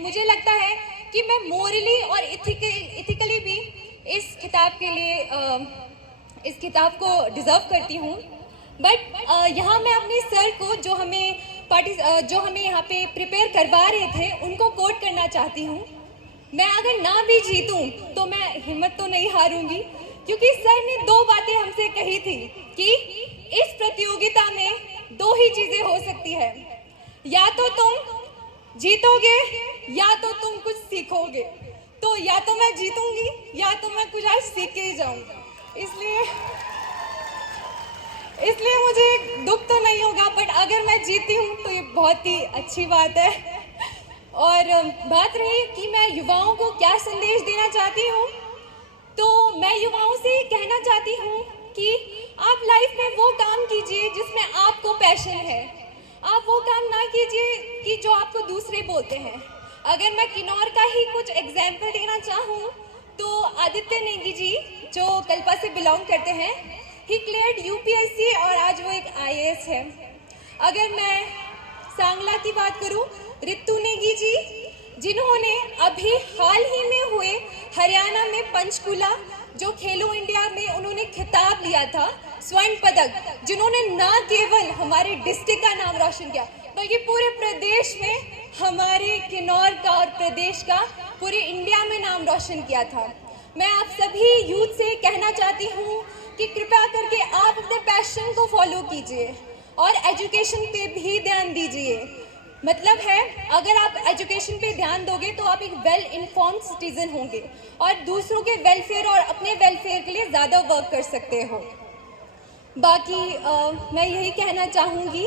And मुझे लगता है कि मैं मोरली और इथिकली भी इस खिताब के लिए इस खिताब को डिज़र्व करती हूँ। बट यहाँ मैं अपने सर को जो हमें यहाँ पे प्रिपेयर करवा रहे थे उनको कोट करना चाहती हूँ। मैं अगर ना भी जीतूं तो मैं हिम्मत तो नहीं हारूंगी, क्योंकि सर ने दो बातें हमसे कही थी कि इस प्रतियोगिता में दो ही चीजें हो सकती है, या तो तुम जीतोगे या तो तुम कुछ सीखोगे। तो या तो मैं जीतूंगी या तो मैं कुछ आज सीख के ही जाऊंगा। इसलिए मुझे दुख तो नहीं होगा, बट अगर मैं जीती हूँ तो ये बहुत ही अच्छी बात है। और बात रही कि मैं युवाओं को क्या संदेश देना चाहती हूँ, तो मैं युवाओं से कहना चाहती हूँ कि आप लाइफ में वो काम कीजिए जिसमें आपको पैशन है। आप वो काम ना कीजिए कि जो आपको दूसरे बोलते हैं। अगर मैं किन्नौर का ही कुछ एग्जाम्पल देना चाहूँ तो आदित्य नेगी जी जो कल्पा से बिलोंग करते हैं, ही क्लियर्ड यूपीएससी और आज वो एक आईएएस है। अगर मैं सांगला की बात करूँ, रितु नेगी जी जिन्होंने अभी हाल ही में हुए हरियाणा में पंचकुला जो खेलो इंडिया में उन्होंने खिताब लिया था, स्वर्ण पदक, जिन्होंने न केवल हमारे डिस्ट्रिक्ट का नाम रोशन किया बल्कि पूरे प्रदेश में, हमारे किन्नौर का और प्रदेश का, पूरे इंडिया में नाम रोशन किया था। मैं आप सभी यूथ से कहना चाहती हूँ कि कृपया करके आप अपने पैशन को फॉलो कीजिए और एजुकेशन पे भी ध्यान दीजिए। मतलब है, अगर आप एजुकेशन पे ध्यान दोगे तो आप एक वेल इन्फॉर्म्ड सिटीजन होंगे और दूसरों के वेलफेयर और अपने वेलफेयर के लिए ज़्यादा वर्क कर सकते हो। बाकी मैं यही कहना चाहूँगी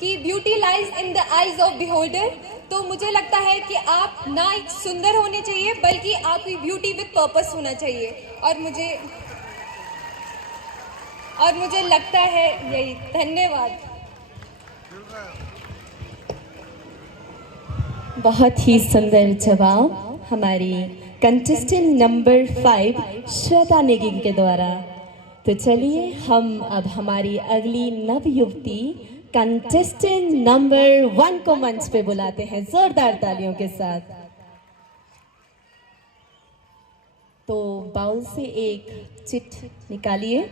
कि beauty lies in the eyes of beholder. तो मुझे लगता है कि आप ना एक सुंदर होने चाहिए बल्कि आपकी ब्यूटी विद पर्पस होना चाहिए। और मुझे लगता है यही। धन्यवाद। बहुत ही सुंदर जवाब हमारी कंटेस्टेंट नंबर 5 श्वेता नेगी के द्वारा। तो चलिए हम अब हमारी अगली नव युवती कंटेस्टेंट नंबर 1 को मंच पे बुलाते हैं जोरदार तालियों के साथ। तो बाउल से एक चिट निकालिए।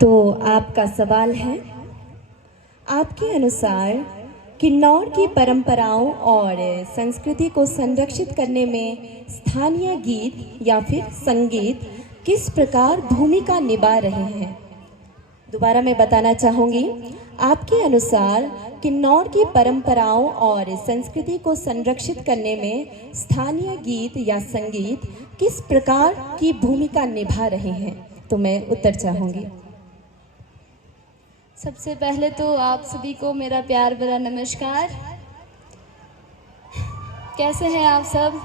तो आपका सवाल है, आपके अनुसार किन्नौर की परंपराओं और संस्कृति को संरक्षित करने में स्थानीय गीत या फिर संगीत किस प्रकार भूमिका निभा रहे हैं? दोबारा मैं बताना चाहूँगी, आपके अनुसार किन्नौर की परंपराओं और संस्कृति को संरक्षित करने में स्थानीय गीत या संगीत किस प्रकार की भूमिका निभा रहे हैं? तो मैं उत्तर चाहूँगी। सबसे पहले तो आप सभी को मेरा प्यार भरा नमस्कार। कैसे हैं आप सब?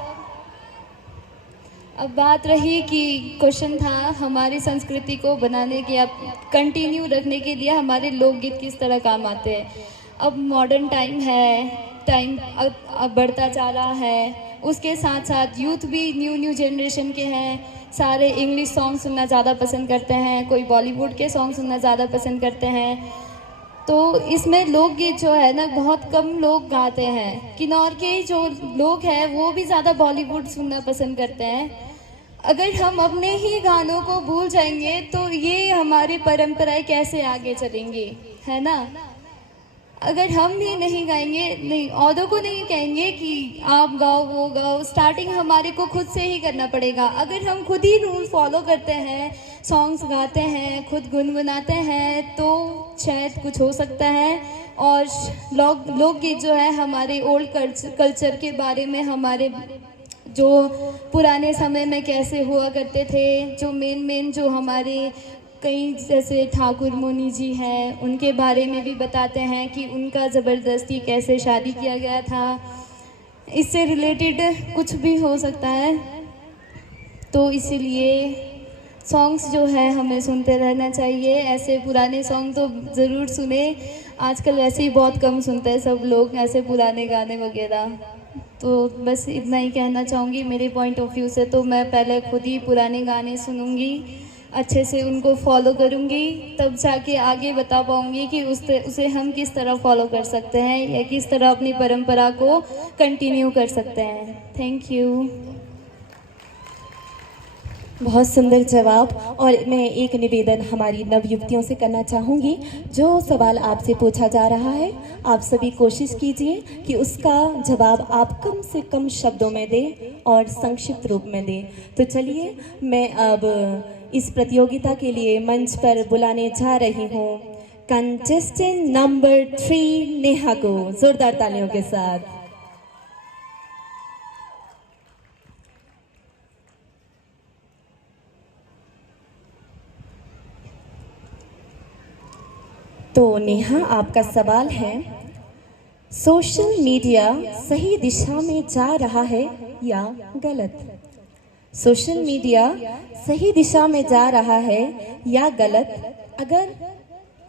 अब बात रही कि क्वेश्चन था हमारी संस्कृति को बनाने के, अब कंटिन्यू रखने के लिए हमारे लोकगीत किस तरह काम आते हैं। अब मॉडर्न टाइम है, टाइम अब बढ़ता जा रहा है, उसके साथ साथ यूथ भी न्यू जनरेशन के हैं, सारे इंग्लिश सॉन्ग सुनना ज़्यादा पसंद करते हैं, कोई बॉलीवुड के सॉन्ग सुनना ज़्यादा पसंद करते हैं। तो इसमें लोकगीत जो है ना बहुत कम लोग गाते हैं। किन्नौर के जो लोग हैं वो भी ज़्यादा बॉलीवुड सुनना पसंद करते हैं। अगर हम अपने ही गानों को भूल जाएंगे तो ये हमारी परंपराएं कैसे आगे चलेंगी, है ना? अगर हम भी नहीं गाएंगे, नहीं औरों को नहीं कहेंगे कि आप गाओ वो गाओ, स्टार्टिंग हमारे को खुद से ही करना पड़ेगा। अगर हम खुद ही रूल फॉलो करते हैं, सॉन्ग्स गाते हैं, खुद गुनगुनाते हैं तो शायद कुछ हो सकता है। और लोकगीत जो है हमारे ओल्ड कल्चर के बारे में, हमारे जो पुराने समय में कैसे हुआ करते थे, जो मेन जो हमारे कई जैसे ठाकुर मुनि जी हैं उनके बारे में भी बताते हैं कि उनका ज़बरदस्ती कैसे शादी किया गया था। इससे रिलेटेड कुछ भी हो सकता है। तो इसीलिए सॉन्ग्स जो है हमें सुनते रहना चाहिए। ऐसे पुराने सॉन्ग तो ज़रूर सुने, आजकल वैसे ही बहुत कम सुनते हैं सब लोग ऐसे पुराने गाने वगैरह। तो बस इतना ही कहना चाहूँगी मेरे पॉइंट ऑफ व्यू से। तो मैं पहले खुद ही पुराने गाने सुनूँगी, अच्छे से उनको फॉलो करूँगी, तब जाके आगे बता पाऊँगी कि उसे हम किस तरह फॉलो कर सकते हैं या किस तरह अपनी परंपरा को कंटिन्यू कर सकते हैं। Thank you. बहुत सुंदर जवाब। और मैं एक निवेदन हमारी नवयुवतियों से करना चाहूँगी। जो सवाल आपसे पूछा जा रहा है, आप सभी कोशिश कीजिए कि उसका जवाब आप कम से कम शब्दों में दें और संक्षिप्त रूप में दें। तो चलिए, मैं अब इस प्रतियोगिता के लिए मंच पर बुलाने जा रही हूँ कंटेस्टेंट नंबर 3 नेहा को, जोरदार तालियों के साथ। तो नेहा, आपका सवाल है, सोशल मीडिया सही दिशा में जा रहा है या गलत? सोशल मीडिया सही दिशा में जा रहा है या गलत? अगर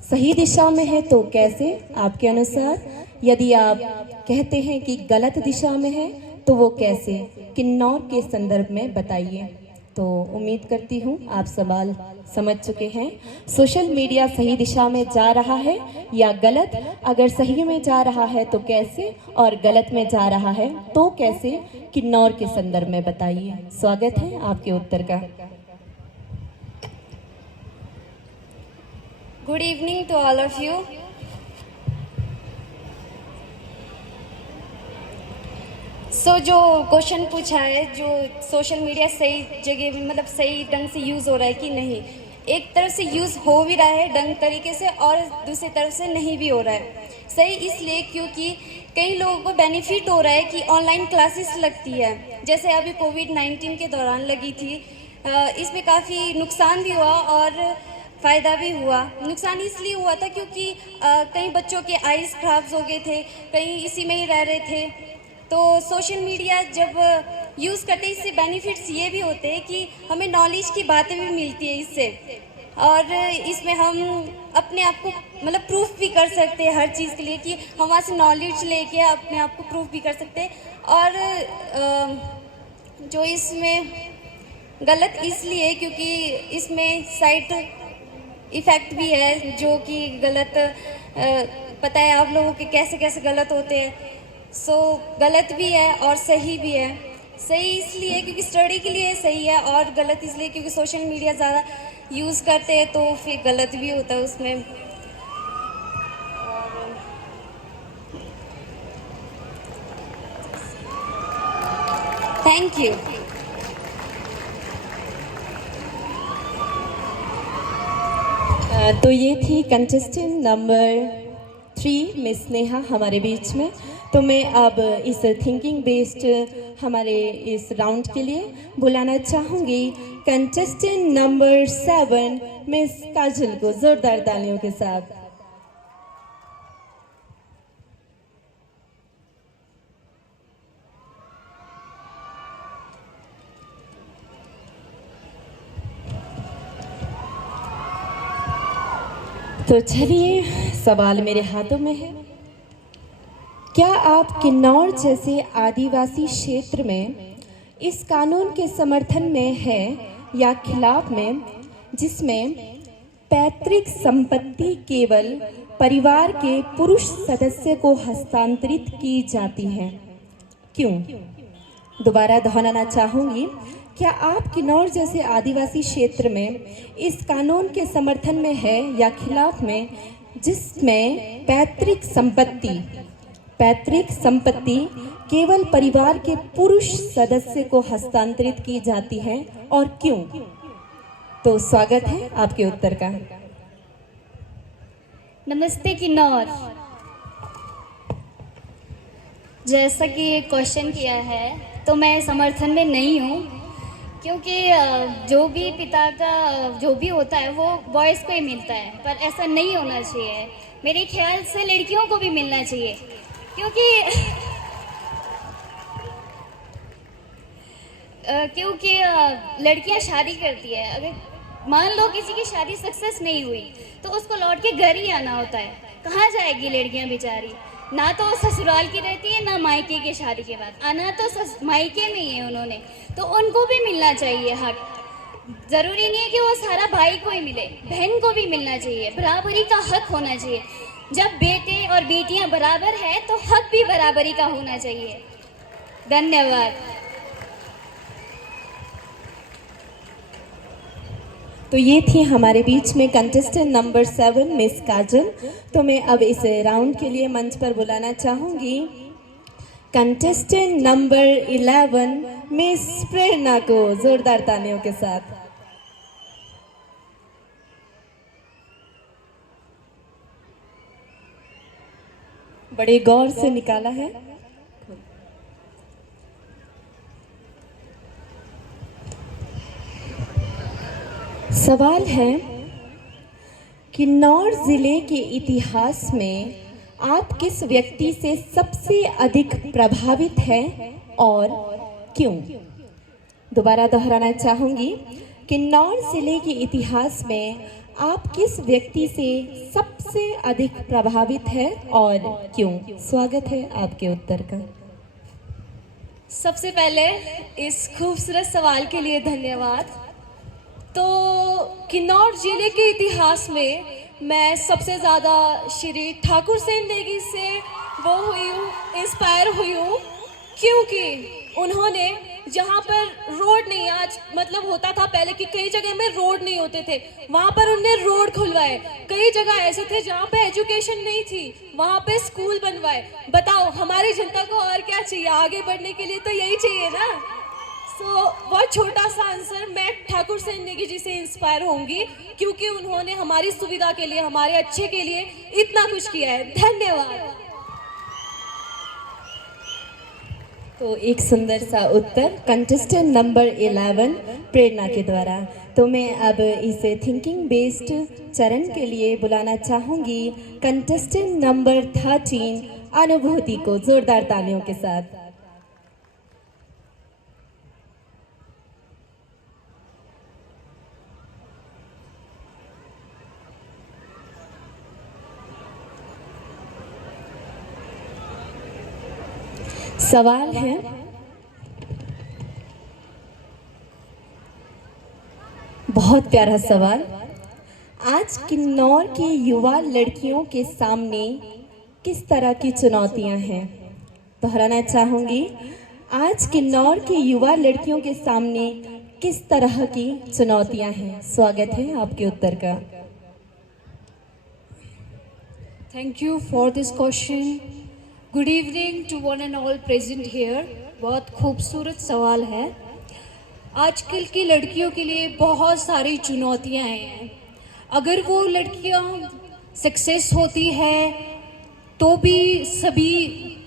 सही दिशा में है तो कैसे, आपके अनुसार? यदि आप कहते हैं कि गलत दिशा में है तो वो कैसे, किन्नौर के संदर्भ में बताइए। तो उम्मीद करती हूँ आप सवाल समझ चुके हैं। सोशल मीडिया सही दिशा में जा रहा है या गलत? अगर सही में जा रहा है तो कैसे, और गलत में जा रहा है तो कैसे, किन्नौर के संदर्भ में बताइए। स्वागत है आपके उत्तर का। Good evening to all of you. जो क्वेश्चन पूछा है, जो सोशल मीडिया सही जगह मतलब सही ढंग से यूज़ हो रहा है कि नहीं, एक तरफ से यूज़ हो भी रहा है ढंग तरीके से और दूसरी तरफ से नहीं भी हो रहा है। सही इसलिए क्योंकि कई लोगों को बेनिफिट हो रहा है कि ऑनलाइन क्लासेस लगती है, जैसे अभी कोविड-19 के दौरान लगी थी। इसमें काफ़ी नुकसान भी हुआ और फ़ायदा भी हुआ। नुकसान इसलिए हुआ था क्योंकि कई बच्चों के आइज़ खराब हो गए थे, कई इसी में ही रह रहे थे। तो सोशल मीडिया जब यूज़ करते हैं, इससे बेनिफिट्स ये भी होते हैं कि हमें नॉलेज की बातें भी मिलती है इससे, और इसमें हम अपने आप को मतलब प्रूफ भी कर सकते हैं हर चीज़ के लिए कि हम वहाँ से नॉलेज लेके अपने आप को प्रूफ भी कर सकते हैं। और जो इसमें गलत इसलिए क्योंकि इसमें साइड इफ़ेक्ट भी है, जो कि गलत पता है आप लोगों के कैसे कैसे गलत होते हैं। गलत भी है और सही भी है। सही इसलिए क्योंकि स्टडी के लिए सही है, और गलत इसलिए क्योंकि सोशल मीडिया ज़्यादा यूज़ करते हैं तो फिर गलत भी होता है उसमें। Thank you. तो ये थी कंटेस्टेंट नंबर 3 मिस नेहा हमारे बीच में। तो मैं अब इस थिंकिंग बेस्ड हमारे इस राउंड के लिए बुलाना चाहूँगी कंटेस्टेंट नंबर 7 मिस काजल को, जोरदार तालियों के साथ। तो चलिए, सवाल मेरे हाथों में है। क्या आप किन्नौर जैसे आदिवासी क्षेत्र में इस कानून के समर्थन में हैं या खिलाफ में, जिसमें पैतृक संपत्ति केवल परिवार के पुरुष सदस्य को हस्तांतरित की जाती है? क्यों? दोबारा दोहराना चाहूँगी। क्या आप किन्नौर जैसे आदिवासी क्षेत्र में इस कानून के समर्थन में है या खिलाफ में, जिसमें पैतृक संपत्ति केवल परिवार के पुरुष सदस्य को हस्तांतरित की जाती है, और क्यों? तो स्वागत है आपके उत्तर का। नमस्ते किन्नौर। जैसा कि ये क्वेश्चन किया है, तो मैं समर्थन में नहीं हूँ, क्योंकि जो भी पिता का जो भी होता है वो बॉयज़ को ही मिलता है, पर ऐसा नहीं होना चाहिए। मेरे ख्याल से लड़कियों को भी मिलना चाहिए, क्योंकि लड़कियां शादी करती है, अगर मान लो किसी की शादी सक्सेस नहीं हुई तो उसको लौट के घर ही आना होता है। कहाँ जाएगी लड़कियां बेचारी? ना तो ससुराल की रहती है, ना मायके के शादी के बाद आना तो मायके में ही है उन्होंने, तो उनको भी मिलना चाहिए हक। जरूरी नहीं है कि वो सारा भाई को ही मिले, बहन को भी मिलना चाहिए, बराबरी का हक होना चाहिए। जब बेटे और बेटियां बराबर हैं तो हक भी बराबरी का होना चाहिए। धन्यवाद। तो ये थी हमारे बीच में कंटेस्टेंट नंबर 7 मिस काजल। तो मैं अब इस राउंड के लिए मंच पर बुलाना चाहूँगी कंटेस्टेंट नंबर 11 मिस प्रेरणा को, जोरदार तालियों के साथ। बड़े गौर से निकाला है। सवाल है, किन्नौर जिले के इतिहास में आप किस व्यक्ति से सबसे अधिक प्रभावित हैं और क्यों? दोबारा दोहराना चाहूंगी, किन्नौर जिले के इतिहास में आप किस व्यक्ति से सबसे अधिक प्रभावित हैं और क्यों? स्वागत है आपके उत्तर का। सबसे पहले इस खूबसूरत सवाल के लिए धन्यवाद। तो किन्नौर जिले के इतिहास में मैं सबसे ज़्यादा श्री ठाकुर सेन नेगी से वो हुई हूँ, इंस्पायर हुई हूँ, क्योंकि उन्होंने जहाँ पर रोड नहीं, आज मतलब होता था पहले कि कई जगह में रोड नहीं होते थे, वहाँ पर उनने रोड खुलवाए। कई जगह ऐसे थे जहाँ पे एजुकेशन नहीं थी, वहाँ पे स्कूल बनवाए। बताओ हमारी जनता को और क्या चाहिए? आगे बढ़ने के लिए तो यही चाहिए ना। बहुत छोटा सा आंसर, मैं ठाकुर सेन नेगी जी से इंस्पायर होंगी क्योंकि उन्होंने हमारी सुविधा के लिए, हमारे अच्छे के लिए इतना कुछ किया है। धन्यवाद। तो एक सुंदर सा उत्तर कंटेस्टेंट नंबर 11 प्रेरणा के द्वारा। तो मैं अब इस थिंकिंग बेस्ड चरण के लिए बुलाना चाहूंगी कंटेस्टेंट नंबर 13 अनुभूति को, जोरदार तालियों के साथ। सवाल है, बहुत प्यारा सवाल। आज किन्नौर की युवा लड़कियों के सामने किस तरह की चुनौतियां हैं? दोहराना चाहूंगी, आज किन्नौर की युवा लड़कियों के सामने किस तरह की चुनौतियां हैं? स्वागत है आपके उत्तर का। Thank you for this question. Good evening to one and all present here. बहुत खूबसूरत सवाल है। आजकल की लड़कियों के लिए बहुत सारी चुनौतियां हैं। अगर वो लड़कियां सक्सेस होती है तो भी सभी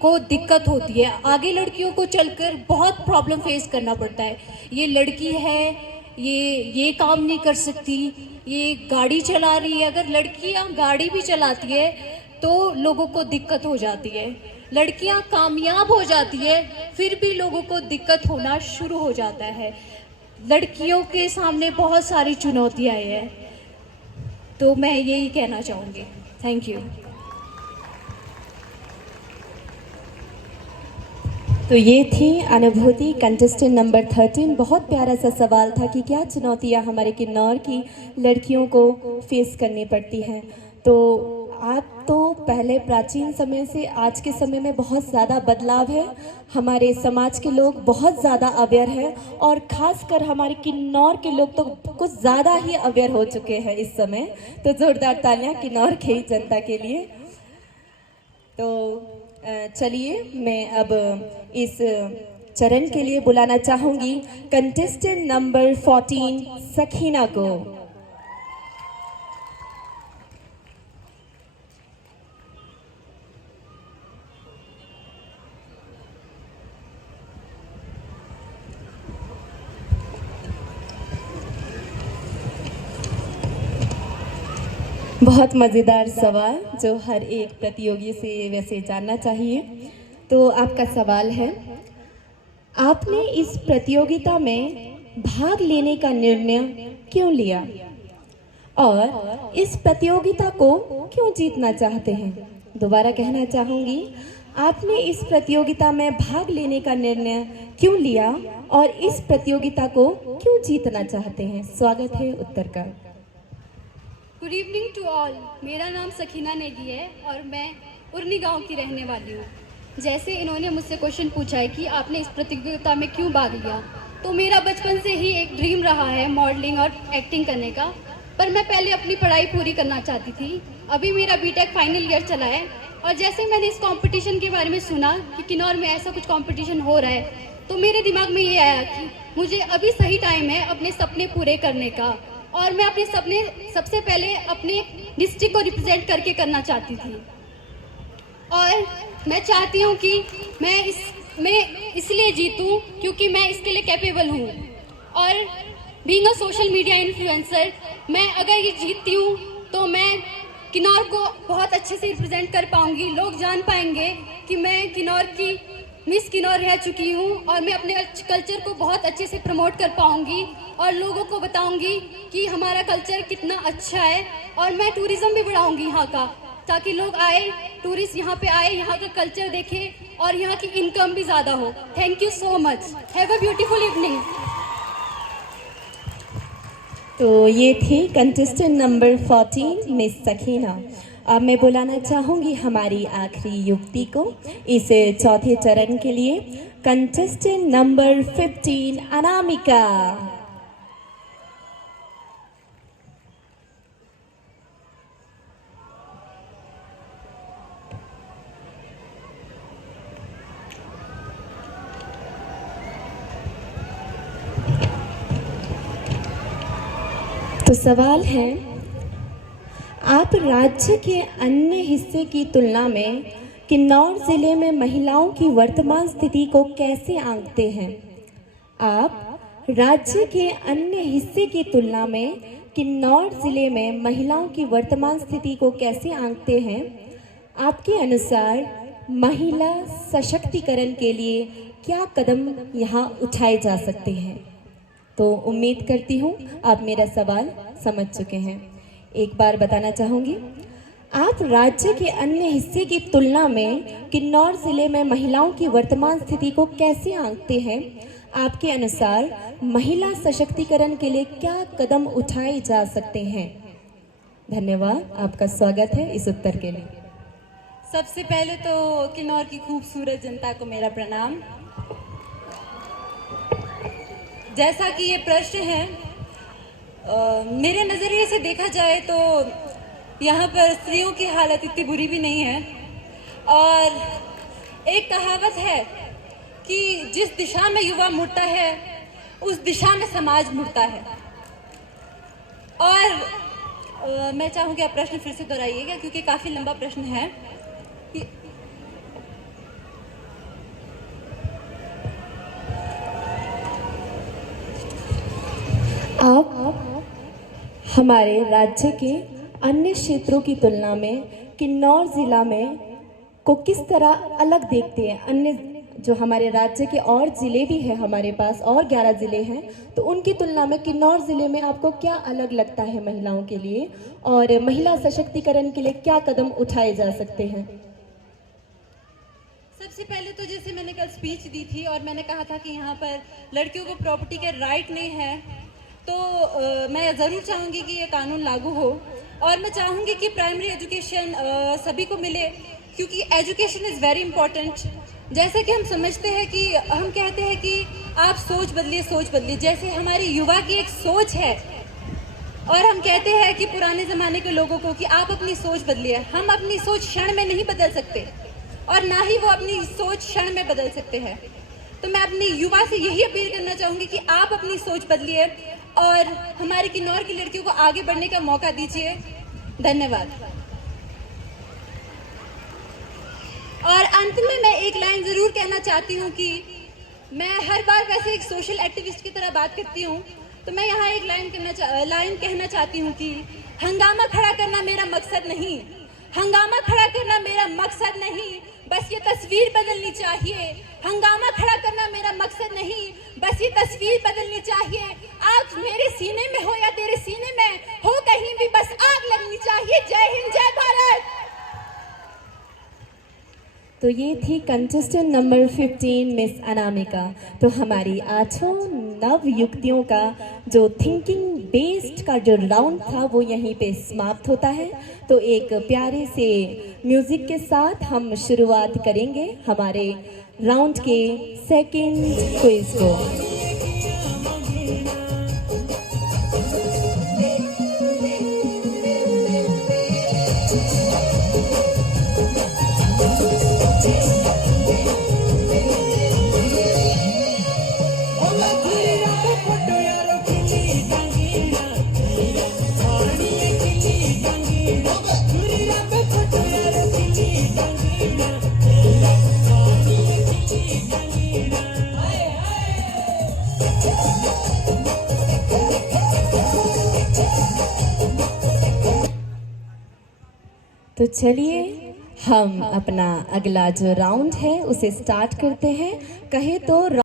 को दिक्कत होती है। आगे लड़कियों को चलकर बहुत प्रॉब्लम फेस करना पड़ता है। ये लड़की है, ये काम नहीं कर सकती, ये गाड़ी चला रही है। अगर लड़कियां गाड़ी भी चलाती है तो लोगों को दिक्कत हो जाती है। लड़कियां कामयाब हो जाती है फिर भी लोगों को दिक्कत होना शुरू हो जाता है। लड़कियों के सामने बहुत सारी चुनौतियां हैं, तो मैं यही कहना चाहूँगी। Thank you. तो ये थी अनुभूति कंटेस्टेंट नंबर 13। बहुत प्यारा सा सवाल था कि क्या चुनौतियां हमारे किन्नौर की लड़कियों को फेस करनी पड़ती हैं। तो आप तो पहले प्राचीन समय से आज के समय में बहुत ज़्यादा बदलाव है। हमारे समाज के लोग बहुत ज़्यादा अवेयर हैं और ख़ासकर हमारे किन्नौर के लोग तो कुछ ज़्यादा ही अवेयर हो चुके हैं इस समय। तो ज़ोरदार तालियां किन्नौर की जनता के लिए। तो चलिए मैं अब इस चरण के लिए बुलाना चाहूँगी कंटेस्टेंट नंबर 14 सखीना को। बहुत मज़ेदार सवाल जो हर एक प्रतियोगी से वैसे जानना चाहिए। तो आपका सवाल है, आपने इस प्रतियोगिता में भाग लेने का निर्णय क्यों लिया और इस प्रतियोगिता को क्यों जीतना चाहते हैं? दोबारा कहना चाहूँगी, आपने इस प्रतियोगिता में भाग लेने का निर्णय क्यों लिया और इस प्रतियोगिता को क्यों जीतना चाहते हैं? स्वागत है उत्तर का। Good evening to all. मेरा नाम सकीना नेगी है और मैं उर्नी गांव की रहने वाली हूँ। जैसे इन्होंने मुझसे क्वेश्चन पूछा है कि आपने इस प्रतियोगिता में क्यों भाग लिया, तो मेरा बचपन से ही एक ड्रीम रहा है मॉडलिंग और एक्टिंग करने का, पर मैं पहले अपनी पढ़ाई पूरी करना चाहती थी। अभी मेरा बीटेक फाइनल ईयर चला है और जैसे मैंने इस कंपटीशन के बारे में सुना कि किन्नौर में ऐसा कुछ कंपटीशन हो रहा है, तो मेरे दिमाग में ये आया कि मुझे अभी सही टाइम है अपने सपने पूरे करने का, और मैं अपने सपने सबसे पहले अपने डिस्ट्रिक्ट को रिप्रेजेंट करके करना चाहती थी। और मैं चाहती हूँ कि मैं इसलिए जीतूँ क्योंकि मैं इसके लिए कैपेबल हूँ। और being a social media influencer, मैं अगर ये जीतती हूँ तो मैं किन्नौर को बहुत अच्छे से रिप्रेजेंट कर पाऊंगी। लोग जान पाएंगे कि मैं किन्नौर की मिस किन्नौर रह चुकी हूँ और मैं अपने कल्चर को बहुत अच्छे से प्रमोट कर पाऊंगी और लोगों को बताऊंगी कि हमारा कल्चर कितना अच्छा है। और मैं टूरिज्म भी बढ़ाऊंगी यहाँ का, ताकि लोग आए, टूरिस्ट यहाँ पे आए, यहाँ का कल्चर देखें और यहाँ की इनकम भी ज़्यादा हो। Thank you so much. Have a beautiful evening. तो ये थी कंटेस्टेंट नंबर 14 मिस सकीना। अब मैं बुलाना चाहूँगी हमारी आखिरी युवती को इस चौथे चरण के लिए, कंटेस्टेंट नंबर 15 अनामिका। तो सवाल है, आप राज्य के अन्य हिस्से की तुलना में किन्नौर जिले में महिलाओं की वर्तमान स्थिति को कैसे आंकते हैं? आप राज्य के अन्य हिस्से की तुलना में किन्नौर जिले में महिलाओं की वर्तमान स्थिति को कैसे आंकते हैं? आपके अनुसार महिला सशक्तिकरण के लिए क्या कदम यहाँ उठाए जा सकते हैं? तो उम्मीद करती हूँ आप मेरा सवाल समझ चुके हैं। एक बार बताना चाहूँगी, आप राज्य के अन्य हिस्से की तुलना में किन्नौर जिले में महिलाओं की वर्तमान स्थिति को कैसे आंकते हैं? आपके अनुसार महिला सशक्तिकरण के लिए क्या कदम उठाए जा सकते हैं? धन्यवाद, आपका स्वागत है इस उत्तर के लिए। सबसे पहले तो किन्नौर की खूबसूरत जनता को मेरा प्रणाम। जैसा कि ये प्रश्न है, मेरे नज़रिए से देखा जाए तो यहाँ पर स्त्रियों की हालत इतनी बुरी भी नहीं है। और एक कहावत है कि जिस दिशा में युवा मुड़ता है उस दिशा में समाज मुड़ता है। और मैं चाहूँगी आप प्रश्न फिर से दोहराइएगा क्योंकि काफ़ी लंबा प्रश्न है। आप हमारे राज्य के अन्य क्षेत्रों की तुलना में किन्नौर जिला में को किस तरह अलग देखते हैं? अन्य जो हमारे राज्य के और ज़िले भी हैं, हमारे पास और 11 ज़िले हैं, तो उनकी तुलना में किन्नौर ज़िले में आपको क्या अलग लगता है महिलाओं के लिए, और महिला सशक्तिकरण के लिए क्या कदम उठाए जा सकते हैं? सबसे पहले तो जैसे मैंने कल स्पीच दी थी और मैंने कहा था कि यहाँ पर लड़कियों को प्रॉपर्टी के राइट नहीं है, तो मैं ज़रूर चाहूँगी कि ये कानून लागू हो। और मैं चाहूँगी कि प्राइमरी एजुकेशन सभी को मिले, क्योंकि एजुकेशन इज़ वेरी इंपॉर्टेंट। जैसे कि हम समझते हैं कि हम कहते हैं कि आप सोच बदलिए। जैसे हमारी युवा की एक सोच है और हम कहते हैं कि पुराने ज़माने के लोगों को कि आप अपनी सोच बदलिए। हम अपनी सोच क्षण में नहीं बदल सकते और ना ही वो अपनी सोच क्षण में बदल सकते हैं। तो मैं अपनी युवा से यही अपील करना चाहूँगी कि आप अपनी सोच बदलिए और हमारी किन्नौर की लड़कियों को आगे बढ़ने का मौका दीजिए। धन्यवाद। और अंत में मैं एक लाइन ज़रूर कहना चाहती हूँ कि मैं हर बार वैसे एक सोशल एक्टिविस्ट की तरह बात करती हूँ, तो मैं यहाँ एक लाइन कहना चाहती हूँ कि हंगामा खड़ा करना मेरा मकसद नहीं, हंगामा खड़ा करना मेरा मकसद नहीं, बस ये तस्वीर बदलनी चाहिए। हंगामा खड़ा करना मेरा मकसद नहीं, बस ये तस्वीर बदलनी चाहिए। आग मेरे सीने में हो या तेरे सीने में हो, कहीं भी बस आग लगनी चाहिए। जय हिंद, जय भारत। तो ये थी कंटेस्टेंट नंबर 15 मिस अनामिका। तो हमारी 8 नव युक्तियों का जो थिंकिंग बेस्ड का जो राउंड था वो यहीं पे समाप्त होता है। तो एक प्यारे से म्यूजिक के साथ हम शुरुआत करेंगे हमारे राउंड के सेकंड क्विज को। तो चलिए हम अपना अगला जो राउंड है उसे स्टार्ट करते हैं। कहे तो